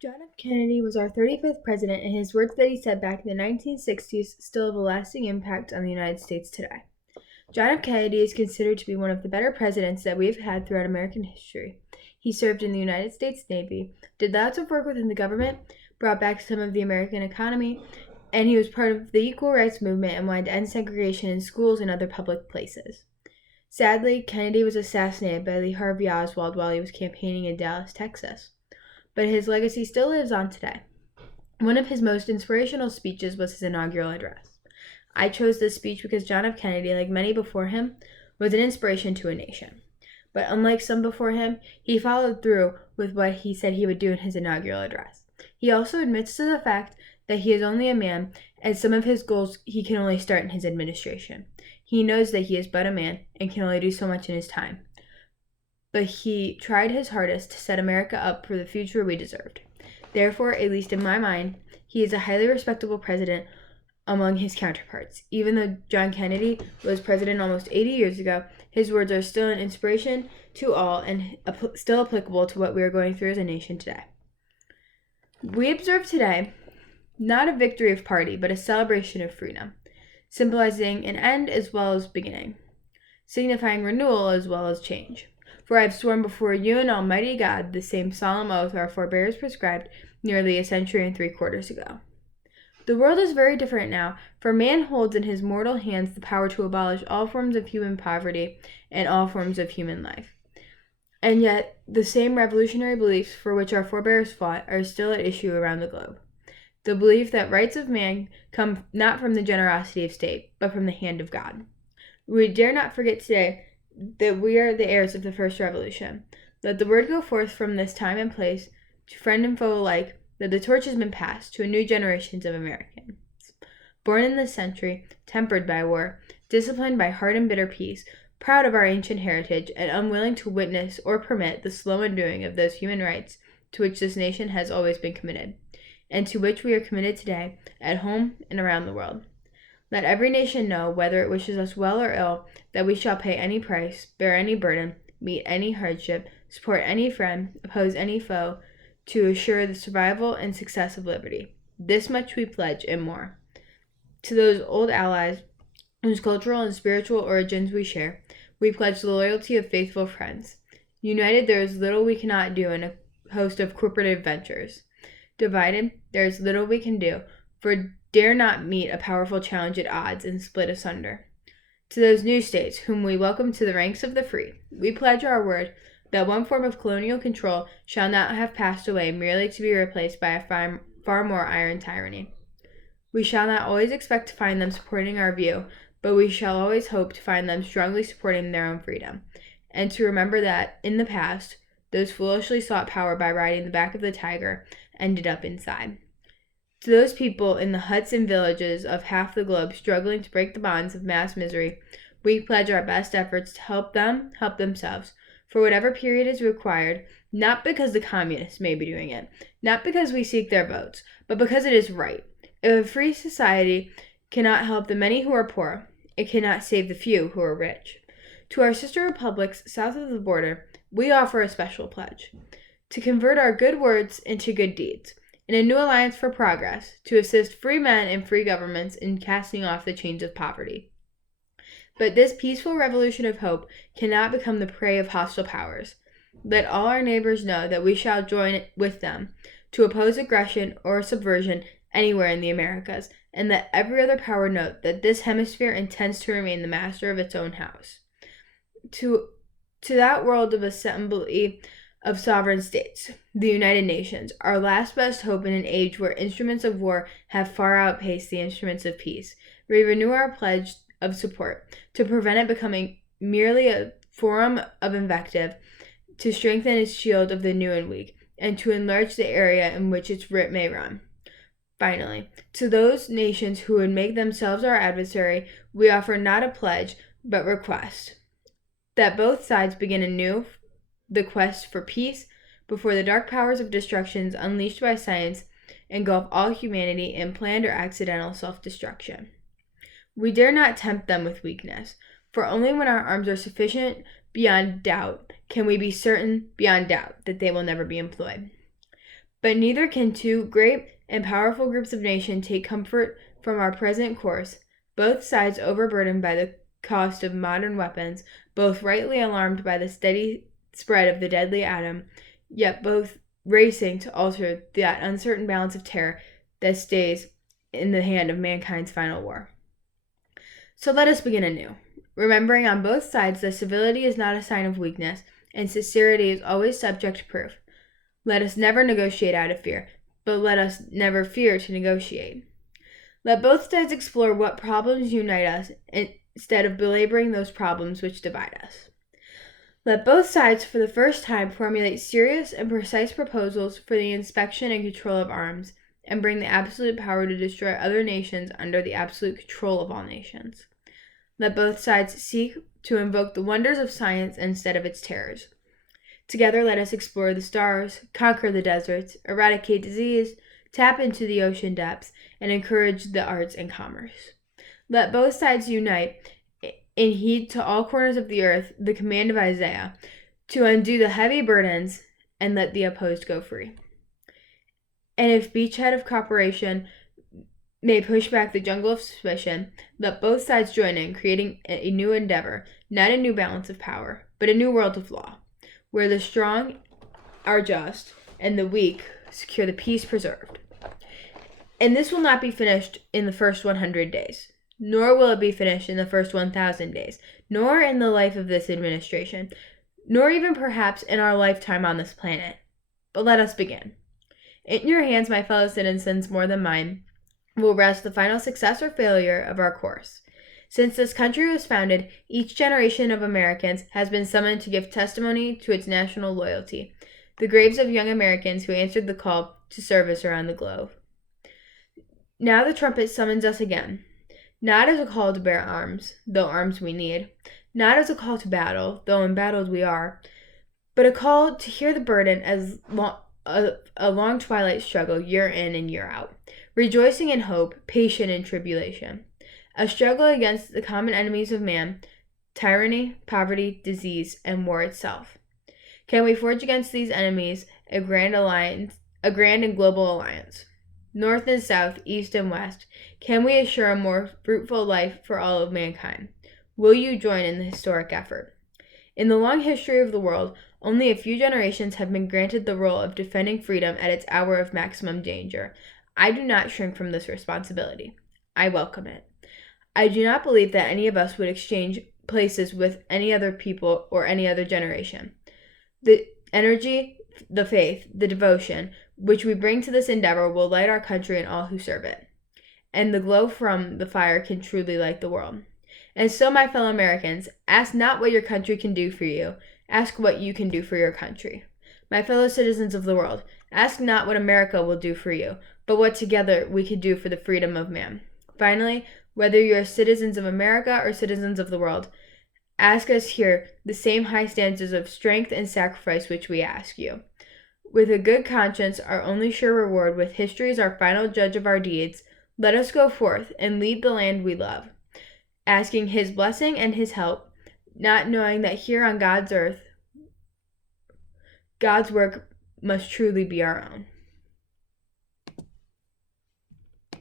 John F. Kennedy was our 35th president, and his words that he said back in the 1960s still have a lasting impact on the United States today. John F. Kennedy is considered to be one of the better presidents that we have had throughout American history. He served in the United States Navy, did lots of work within the government, brought back some of the American economy, and he was part of the Equal Rights Movement and wanted to end segregation in schools and other public places. Sadly, Kennedy was assassinated by Lee Harvey Oswald while he was campaigning in Dallas, Texas. But his legacy still lives on today. One of his most inspirational speeches was his inaugural address. I chose this speech because John F. Kennedy, like many before him, was an inspiration to a nation. But unlike some before him, he followed through with what he said he would do in his inaugural address. He also admits to the fact that he is only a man, and some of his goals he can only start in his administration. He knows that he is but a man and can only do so much in his time. But he tried his hardest to set America up for the future we deserved. Therefore, at least in my mind, he is a highly respectable president among his counterparts. Even though John Kennedy was president almost 80 years ago, his words are still an inspiration to all and still applicable to what we are going through as a nation today. We observe today not a victory of party, but a celebration of freedom, symbolizing an end as well as beginning, signifying renewal as well as change. For I have sworn before you and Almighty God the same solemn oath our forebears prescribed nearly a century and 3/4 ago. The world is very different now, for man holds in his mortal hands the power to abolish all forms of human poverty and all forms of human life. And yet, the same revolutionary beliefs for which our forebears fought are still at issue around the globe. The belief that rights of man come not from the generosity of state, but from the hand of God. We dare not forget today that we are the heirs of the first revolution. Let the word go forth from this time and place to friend and foe alike that the torch has been passed to a new generations of Americans. Born in this century, tempered by war, disciplined by hard and bitter peace, proud of our ancient heritage, and unwilling to witness or permit the slow undoing of those human rights to which this nation has always been committed, and to which we are committed today, at home and around the world. Let every nation know, whether it wishes us well or ill, that we shall pay any price, bear any burden, meet any hardship, support any friend, oppose any foe, to assure the survival and success of liberty. This much we pledge, and more. To those old allies, whose cultural and spiritual origins we share, we pledge the loyalty of faithful friends. United, there is little we cannot do in a host of cooperative ventures. Divided, there is little we can do, for dare not meet a powerful challenge at odds and split asunder. To those new states whom we welcome to the ranks of the free, we pledge our word that one form of colonial control shall not have passed away merely to be replaced by a far more iron tyranny. We shall not always expect to find them supporting our view, but we shall always hope to find them strongly supporting their own freedom, and to remember that, in the past, those foolishly sought power by riding the back of the tiger ended up inside. To those people in the huts and villages of half the globe struggling to break the bonds of mass misery, we pledge our best efforts to help them help themselves, for whatever period is required, not because the communists may be doing it, not because we seek their votes, but because it is right. If a free society cannot help the many who are poor, it cannot save the few who are rich. To our sister republics south of the border, we offer a special pledge to convert our good words into good deeds, in a new alliance for progress, to assist free men and free governments in casting off the chains of poverty. But this peaceful revolution of hope cannot become the prey of hostile powers. Let all our neighbors know that we shall join with them to oppose aggression or subversion anywhere in the Americas, and let every other power note that this hemisphere intends to remain the master of its own house. To that world of assembly of sovereign states, the United Nations, our last best hope in an age where instruments of war have far outpaced the instruments of peace, we renew our pledge of support to prevent it becoming merely a forum of invective, to strengthen its shield of the new and weak, and to enlarge the area in which its writ may run. Finally, to those nations who would make themselves our adversary, we offer not a pledge, but request that both sides begin anew the quest for peace before the dark powers of destructions unleashed by science engulf all humanity in planned or accidental self-destruction. We dare not tempt them with weakness, for only when our arms are sufficient beyond doubt can we be certain beyond doubt that they will never be employed. But neither can two great and powerful groups of nations take comfort from our present course, both sides overburdened by the cost of modern weapons, both rightly alarmed by the steady spread of the deadly atom, yet both racing to alter that uncertain balance of terror that stays in the hand of mankind's final war. So let us begin anew, remembering on both sides that civility is not a sign of weakness, and sincerity is always subject to proof. Let us never negotiate out of fear, but let us never fear to negotiate. Let both sides explore what problems unite us instead of belaboring those problems which divide us. Let both sides for the first time formulate serious and precise proposals for the inspection and control of arms, and bring the absolute power to destroy other nations under the absolute control of all nations. Let both sides seek to invoke the wonders of science instead of its terrors. Together let us explore the stars, conquer the deserts, eradicate disease, tap into the ocean depths, and encourage the arts and commerce. Let both sides unite and heed to all corners of the earth the command of Isaiah to undo the heavy burdens and let the opposed go free. And if beachhead of cooperation may push back the jungle of suspicion, let both sides join in creating a new endeavor, not a new balance of power, but a new world of law, where the strong are just and the weak secure the peace preserved. And this will not be finished in the first 100 days, nor will it be finished in the first 1,000 days, nor in the life of this administration, nor even perhaps in our lifetime on this planet. But let us begin. In your hands, my fellow citizens, more than mine, will rest the final success or failure of our course. Since this country was founded, each generation of Americans has been summoned to give testimony to its national loyalty, the graves of young Americans who answered the call to service around the globe. Now the trumpet summons us again, not as a call to bear arms, though arms we need, not as a call to battle, though embattled we are, but a call to hear the burden as a long twilight struggle year in and year out, rejoicing in hope, patient in tribulation, a struggle against the common enemies of man, tyranny, poverty, disease, and war itself. Can we forge against these enemies a grand and global alliance? North and south, east and west, can we assure a more fruitful life for all of mankind? Will you join in the historic effort? In the long history of the world, only a few generations have been granted the role of defending freedom at its hour of maximum danger. I do not shrink from this responsibility. I welcome it. I do not believe that any of us would exchange places with any other people or any other generation. The energy, the faith, the devotion which we bring to this endeavor will light our country and all who serve it. And the glow from the fire can truly light the world. And so, my fellow Americans, ask not what your country can do for you, ask what you can do for your country. My fellow citizens of the world, ask not what America will do for you, but what together we can do for the freedom of man. Finally, whether you are citizens of America or citizens of the world, ask us here the same high standards of strength and sacrifice which we ask you. With a good conscience, our only sure reward, with history as our final judge of our deeds, let us go forth and lead the land we love, asking his blessing and his help, not knowing that here on God's earth, God's work must truly be our own.